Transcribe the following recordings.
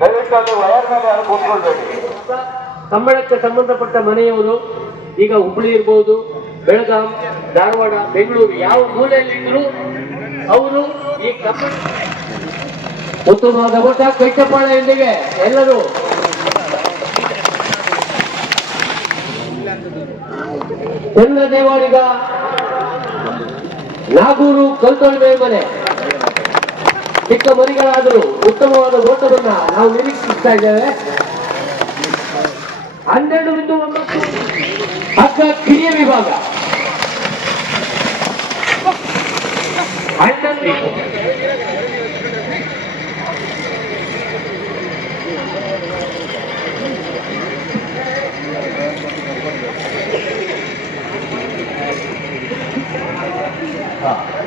ದಯವಿಟ್ಟು ವಯರ್ ಮೇಲೆ ಯಾರು ಕೂತ್ಕೊಳ್ಬೇಡಿ. ಕಂಬಳಕ್ಕೆ ಸಂಬಂಧಪಟ್ಟ ಮನೆಯವರು ಈಗ ಹುಬ್ಬಳ್ಳಿ ಇರ್ಬೋದು, ಬೆಳಗಾಂ, ಧಾರವಾಡ, ಬೆಂಗಳೂರು ಯಾವ ಮೂಲೆಯಲ್ಲಿದ್ರು ಅವರು ಈ ಕಂಬಳ ಉತ್ತಮವಾದ ಊಟ ಕೈಚಪ್ಪಾಳೆಯೊಂದಿಗೆ ಎಲ್ಲರೂ ಚಂದ್ರ ದೇವಾಡಿಗ ನಾಗೂರು ಕಲ್ತೊಳ್ಮೆ ಮನೆ ಚಿಕ್ಕ ಮರಿಗಳಾದರೂ ಉತ್ತಮವಾದ ಓಟವನ್ನ ನಾವು ನಿರೀಕ್ಷಿಸ್ತಾ ಇದ್ದೇವೆ. 12-9 ಹಗ್ಗ ಕಿರಿಯ ವಿಭಾಗ 11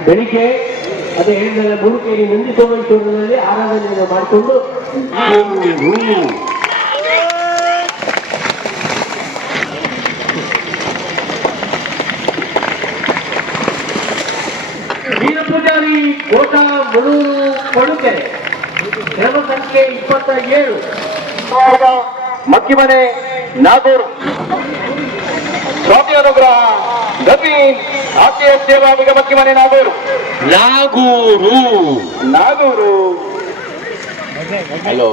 ಬೆಳಿಗ್ಗೆ ಅದೇ ಹೇಳಿದರೆ ಮುರುಕೇರಿ ನಂದಿ ಸೋಮೇಶ್ವರದಲ್ಲಿ ಆರಾಧನೆಯನ್ನು ಮಾಡಿಕೊಂಡು ವೀರ ಪೂಜಾರಿ ಕೋಟ ಮುಳೂರು ಕೊಡುಕೆರೆ ಕ್ರಮ ಸಂಖ್ಯೆ 27 ಮಕ್ಕಿಮನೆ ನಾಗೂರು ಸ್ವಾಮಿ ಅನುಗ್ರಹ ನವೀನ್ ಆಕೆಯ ಸೇವಾವಿಗ ಮಕ್ಕಿಮನೆ ನಾಗೂರು ನಾಗೂರು. ಹಲೋ,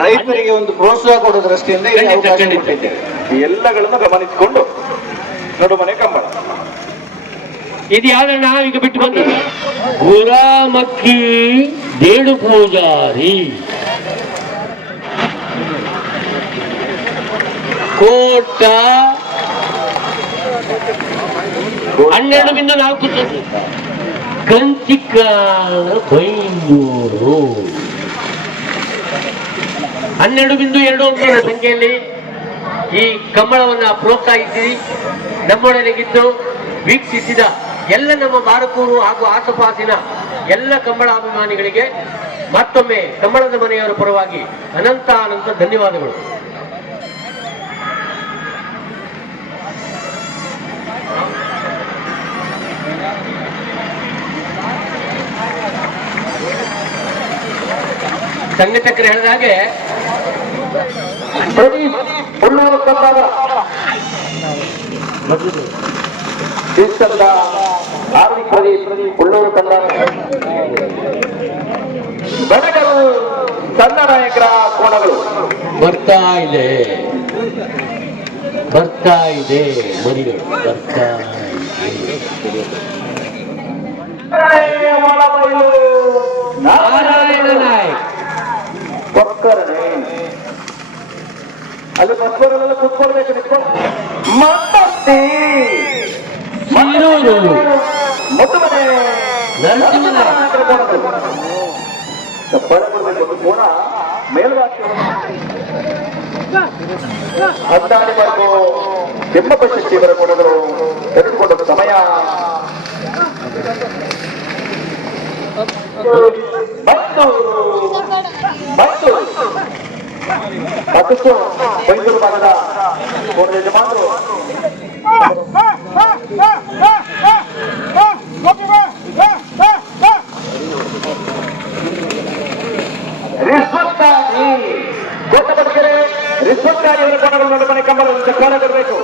ರೈತರಿಗೆ ಒಂದು ಪ್ರೋತ್ಸಾಹ ಕೊಡೋ ದೃಷ್ಟಿಯಿಂದ ಎಲ್ಲಗಳನ್ನು ಗಮನಿಸಿಕೊಂಡು ನಡುಮನೆ ಕಂಬಳ ಇದು ಯಾರಣ್ಣ ಈಗ ಬಿಟ್ಟು ಬಂದ ಗುರಾಮಕ್ಕಿ ದೇಡು ಪೂಜಾರಿ ಕೋಟ 12-4 ಕಂಚಿಕಾಲ ಬೈಂದೂರು 12.29 ಸಂಖ್ಯೆಯಲ್ಲಿ ಈ ಕಂಬಳವನ್ನ ಪ್ರೋತ್ಸಾಹಿಸಿ ನಮ್ಮೊಡನೆಗಿದ್ದು ವೀಕ್ಷಿಸಿದ ಎಲ್ಲ ನಮ್ಮ ಬಾರಕೂರು ಹಾಗೂ ಆಸುಪಾಸಿನ ಎಲ್ಲ ಕಂಬಳ ಅಭಿಮಾನಿಗಳಿಗೆ ಮತ್ತೊಮ್ಮೆ ಕಂಬಳದ ಮನೆಯವರ ಪರವಾಗಿ ಅನಂತ ಧನ್ಯವಾದಗಳು. ಸಂಘಚಕ್ರ ಹೇಳಿದ ಹಾಗೆ ಉಳ್ಳೂರು ಕಂಬಳ ಉಳ್ಳೂರು ಕಂಬಳ ಬೆಳಗಲು ಸಣ್ಣ ನಾಯಕರ ಕೋಣಗಳು ಬರ್ತಾ ಇದೆ ಮರಿಗಳು ಬರ್ತಾ ನಾರಾಯಣ ನಾಯಕ್ ಕೊಕ್ಕರಣೆ ಅಲ್ಲಿ ಬಸ್ವರೆಲ್ಲ ಕೂತ್ಕೊಳ್ಬೇಕು. ಮತ್ತಷ್ಟೇ ಮೊದಲನೇ ಚಪ್ಪಾಳೆ ಕೊಡಬೇಕು ಕೋಣ ಮೇಲ್ವಾಕ್ಯ ಹದ್ದಾಡಿ ಮತ್ತು ಕೆಮ್ಮಪ್ಪ ಶೆಟ್ಟಿಯವರ ಕೋಣಗಳು ತೆಗೆದುಕೊಂಡ ಸಮಯ ಮತ್ತಷ್ಟು ಮೈಸೂರು ಭಾಗದ ಕೋಣ ಯಜಮಾನರು ರಿಸ್ವತ್ಕಾರಿಯವರ ಕೋಣಗಳು ನಡುಮನೆ ಕಂಬಳವನ್ನು ಚಕ್ರಾಲ ಕೊಡಬೇಕು.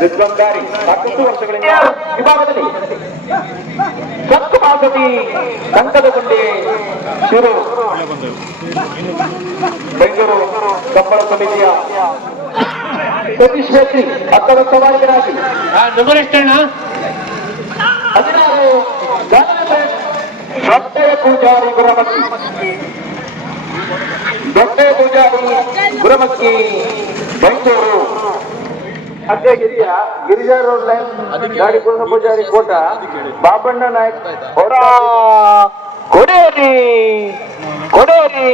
ರಿಸ್ವಂಕಾರಿ ಸಾಕಷ್ಟು ವರ್ಷಗಳಿಂದ ವಿಭಾಗದಲ್ಲಿ ಸತ್ತು ಮಾಸತಿ ಸಂಕದ ಗುಂಡಿ ಶಿರು ಬೆಂಗಳೂರು ಕಂಬಳ ಸಮಿತಿಯ ಸತೀಶ್ ಶೆಟ್ಟಿ ಹತ್ತದ ಸವಾಲಿಗರಾಗಿ 16 ದೊಡ್ಡ ಪೂಜಾರಿ ಗುರಮಕ್ಕಿ ಬೆಂಗಳೂರು ಅದೇ ಗಿರಿಜಾ ರೋಡ್ ಲೈನ್ ಗಾಡಿ ಪೂಜಾರಿ ಕೋಟ ಬಾಬಣ್ಣ ನಾಯಕ್ ಕೊಡೇರಿ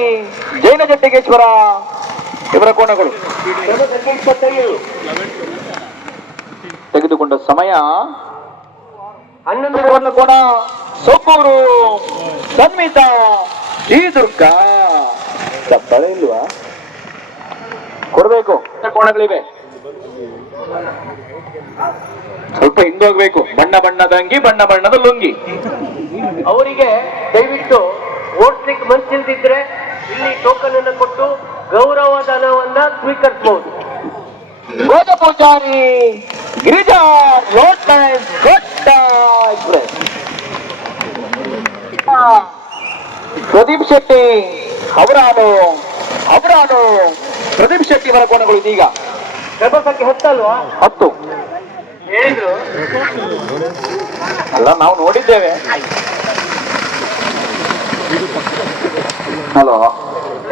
ಜೈನ ಜಟ್ಟಿಗೇಶ್ವರ ಇವರ ಕೋಣಗಳು ತೆಗೆದುಕೊಂಡ ಸಮಯ 11 ಕೋಣ ಸೊಕ್ಕೂರು ಸನ್ಮಿತಾ ಶ್ರೀದುರ್ಗ ಬಳೆ ಇಲ್ವಾ ಕೊಡ್ಬೇಕು ಕೋಣಗಳಿವೆ. ಸ್ವಲ್ಪ ಹಿಂದೋಗ್ಬೇಕು. ಬಣ್ಣ ಬಣ್ಣದ ಅಂಗಿ ಬಣ್ಣ ಬಣ್ಣದ ಲುಂಗಿ ಅವರಿಗೆ ದಯವಿಟ್ಟು ಓಡಿಸ್ಲಿಕ್ಕೆ ಮನಸ್ಸಿಲ್ದಿದ್ರೆ ಇಲ್ಲಿ ಟೋಕನ್ ಅನ್ನು ಕೊಟ್ಟು ಗೌರವಧನವನ್ನ ಸ್ವೀಕರಿಸಬಹುದು. ಗೋದ ಪೂಜಾರಿ ಗಿರಿಜಾ ಲೋಟಸ್ ಕೊಟ್ಟ ಪ್ರದೀಪ್ ಶೆಟ್ಟಿ ಅವರಾನು ಪ್ರದೀಪ್ ಶೆಟ್ಟಿ ಅವರ ಕೋಣಗಳು ಇದೀಗ ಕ್ರಮ ಸಂಖ್ಯೆ 10 ಅಲ್ವಾ? 10 ಹೇಳಿದ್ರು. ಅಲ್ಲ ನಾವು ನೋಡಿದ್ದೇವೆ. ಹಲೋ,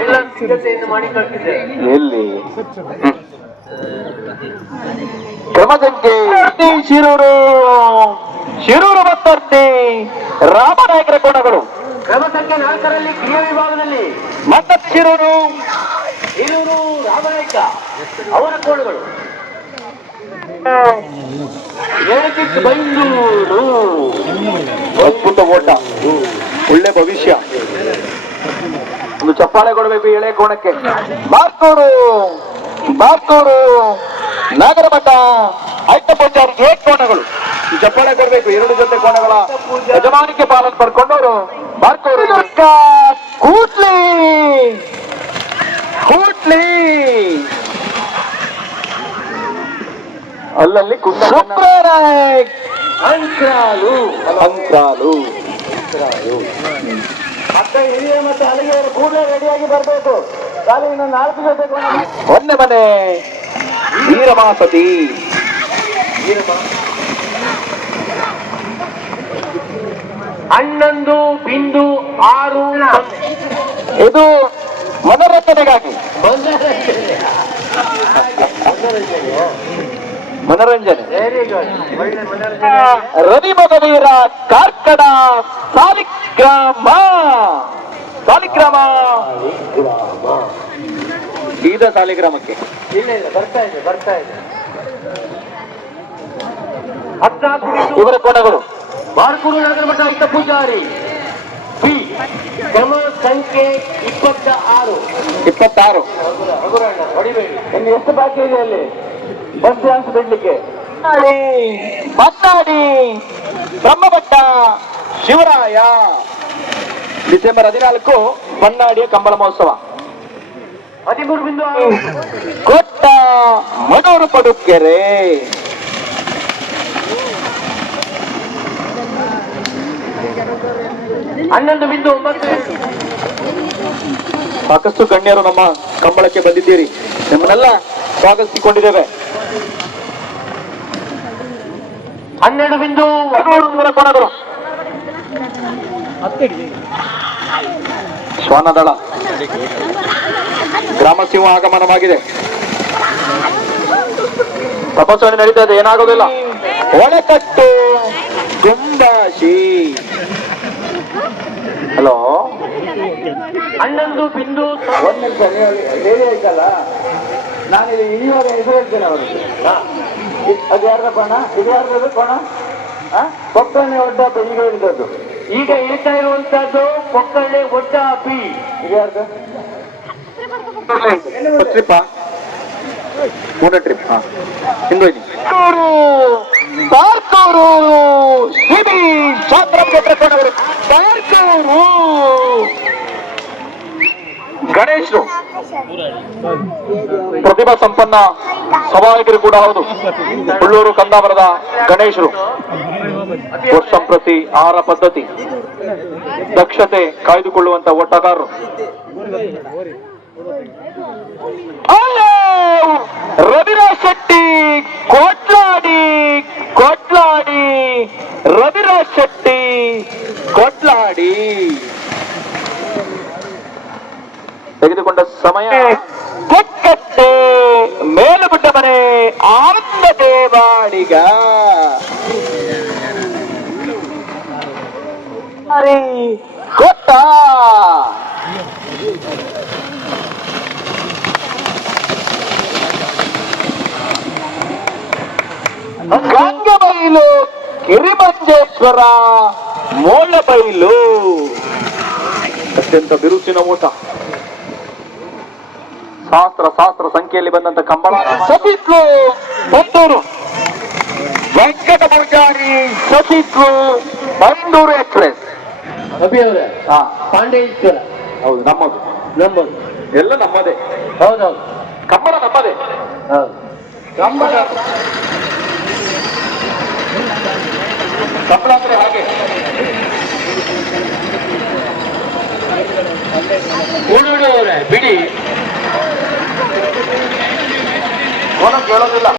ಎಲ್ಲ ಸಿದ್ಧತೆಯನ್ನು ಮಾಡಿ ಕಳಿಸಿದ್ದೇವೆ. ಎಲ್ಲಿ ಕ್ರಮ ಸಂಖ್ಯೆ ಶಿರೂರು ಮತ್ತರ್ತಿ ರಾಮನಾಯಕರ ಕೋಣಗಳು. ಕ್ರಮ ಸಂಖ್ಯೆ 4ರಲ್ಲಿ ಕ್ರಿಯಾ ವಿಭಾಗದಲ್ಲಿ ಮತ್ತರ್ತಿ ಶಿರೂರು ರಾಮನಾಯಕ ಅವರ ಕೋಣಗಳು. ಬೈಂದೂರು ಅದ್ಭುತ ಓಟ, ಒಳ್ಳೆ ಭವಿಷ್ಯ. ಒಂದು ಚಪ್ಪಾಳೆ ಕೊಡಬೇಕು ಎಳೆ ಕೋಣಕ್ಕೆ. ಬಾರ್ಕೂರು ನಾಗರಮಠ ಆಯ್ತ ಪೂಜಾರಿ 8 ಕೋಣಗಳು. ಈ ಚಪ್ಪಾಳೆ ಕೊಡಬೇಕು. 2 ಜೊತೆ ಕೋಣಗಳ ಯಜಮಾನಿಕೆ ಪಾಲನೆ ಪಡ್ಕೊಂಡವರು ಬಾರ್ಕೂರು. ಕೂಟ್ಲಿ ಅಲ್ಲಲ್ಲಿ ಸುಬ್ರನಾಯಕ್ ಅಂಕ್ರಾಲು. ಮತ್ತೆ ಹಿರಿಯ ಮತ್ತೆ ಅಲ್ಲಿಗೆಯವರು ಕೂಡಲೇ ರೆಡಿಯಾಗಿ ಬರಬೇಕು. ಕಾಲಿನ 4 ಜೊತೆ ಒಂದೇ ಮನೆ ವೀರಮಾಸತಿ. ಹನ್ನೊಂದು ಬಿಂದು 6 ಇದು ಮನೋರಂಜನೆಗಾಗಿ. ಮನೋರಂಜನೆ. ರವಿ ಮಗವೀರ ಕಾರ್ಕಳ ಸಾಲಿಗ್ರಾಮ ಸೀದಾ ಸಾಲಿಗ್ರಾಮಕ್ಕೆ. ಇಲ್ಲ ಬರ್ತಾ ಇದೆ 14 ಇವರ ಕೋಣಗಳು. ಬಾರ್ಕೂರು ನಾಗರಮಠ ಆಯ್ತ ಪೂಜಾರಿ ಬಿ. ಕ್ರಮ ಸಂಖ್ಯೆ 26. ಹೊಡಿಬೇಡಿ. ಇನ್ನು ಎಷ್ಟು ಬಾಕಿ ಇದೆ ಅಲ್ಲಿ ಬಸ್ ಚಾನ್ಸ್ ಬಿಡ್ಲಿಕ್ಕೆ? ಮನ್ನಾಡಿ ಬ್ರಹ್ಮಭಟ್ಟ ಶಿವರಾಯ. ಡಿಸೆಂಬರ್ 14 ಮನ್ನಾಡಿಯ ಕಂಬಳ ಮಹೋತ್ಸವ. 13 ಬಿಂದು ಕೊಟ್ಟ ಮನೂರು ಪಡುಕೆರೆ. ಹನ್ನೊಂದು ಬಿಂದು 9. ಸಾಕಷ್ಟು ಗಣ್ಯರು ನಮ್ಮ ಕಂಬಳಕ್ಕೆ ಬಂದಿದ್ದೀರಿ. ನಿಮ್ಮನ್ನೆಲ್ಲ ಸ್ವಾಗತಿಸಿಕೊಂಡಿದ್ದೇವೆ. 12 ಬಿಂದು ಕೋಣಗಳು. ಶ್ವಾನದಳ ಗ್ರಾಮಸಿಂಹ ಆಗಮನವಾಗಿದೆ. ತಪಾಸಣೆ ನಡೀತಾ ಇದೆ, ಏನಾಗೋದಿಲ್ಲ. ಒಳಕಟ್ಟು ಗುಂಡಾಶಿ. ಹಲೋ, 11 ಬಿಂದು. ಒಂದು ನಿಮಿಷ ಹೇಳಿ ಆಯ್ತಲ್ಲ. ನಾನು ಇವಾಗ ಹೆಸರು ಹೇಳ್ತೇನೆ ಅವರು. ಅದು ಯಾರ್ದಪ್ಪ ಅಣ್ಣ? ಇದು ಯಾರ್ದು ಕೋಣ? ಕೊಕ್ಕಣ್ಣೆ ಒಡ್ಡ ಈಗ ಹೇಳಿದದ್ದು. ಈಗ ಹೇಳ್ತಾ ಇರುವಂತದ್ದು ಕೊಕ್ಕಳ್ಳಿ ಒಡ್ಡ ಬಿ. ಇದು ಯಾರ್ದು? Trip 3 trip. ಹಿಂದೋಯ್ತು. ಬಾರ್ಕೂರು ಶ್ರೀ ಶಾಂತರಾಮರು. ಬಾರ್ಕೂರು ಗಣೇಶರು ಪ್ರತಿಭಾ ಸಂಪನ್ನ ಸಭಾಯಕರು ಕೂಡ ಹೌದು. ಉಳ್ಳೂರು ಕಂದಾವರದ ಗಣೇಶರು ವರ್ಷಂಪ್ರತಿ ಆಹಾರ ಪದ್ಧತಿ ದಕ್ಷತೆ ಕಾಯ್ದುಕೊಳ್ಳುವಂತ ಓಟಗಾರರು. ರವಿರಾಜ್ ಶೆಟ್ಟಿ ಕೊಟ್ಲಾಡಿ ರವಿರಾಜ್ ಶೆಟ್ಟಿ ಕೊಟ್ಲಾಡಿ. ತೆಗೆದುಕೊಂಡ ಸಮಯ ಕೊಕ್ಕಟ್ಟೆ ಮೇಲುಗುಡ್ಡ ಮನೆ ಆನಂದ ದೇವಾಡಿಗ. ಕೊಟ್ಟ ಗಂಗಬೈಲು ಕಿರಿಮಂಜೇಶ್ವರ ಮೋಳಬೈಲು. ಅತ್ಯಂತ ಬಿರುಸಿನ ಓಟ. ಸಹಸ್ರ ಸಂಖ್ಯೆಯಲ್ಲಿ ಬಂದಂತ ಕಂಬಳ. ಸತೀಶ್ಲು ಬಂದೂರು ವೆಂಕಟ ಪೂಜಾರಿ. ಸತೀಶ್ಲು ಬಂದೂರು ಎಕ್ಸ್ಪ್ರೆಸ್. ಅಭಿ ಅವರೇ, ಹಾ ಪಾಂಡೇಶ್ವರ ಹೌದು ನಮ್ಮದು ನಂಬೋದು. ಎಲ್ಲ ನಮ್ಮದೇ. ಹೌದೌದು ಕಂಬಳ ನಮ್ಮದೇ. ಹೌದು. ಕಂಬಳ ಕಂಬಳ ಅಂದ್ರೆ ಹಾಗೆ. ಕೂಡುವವರೇ ಬಿಡಿ, ಅವನು ಕೇಳೋದಿಲ್ಲ.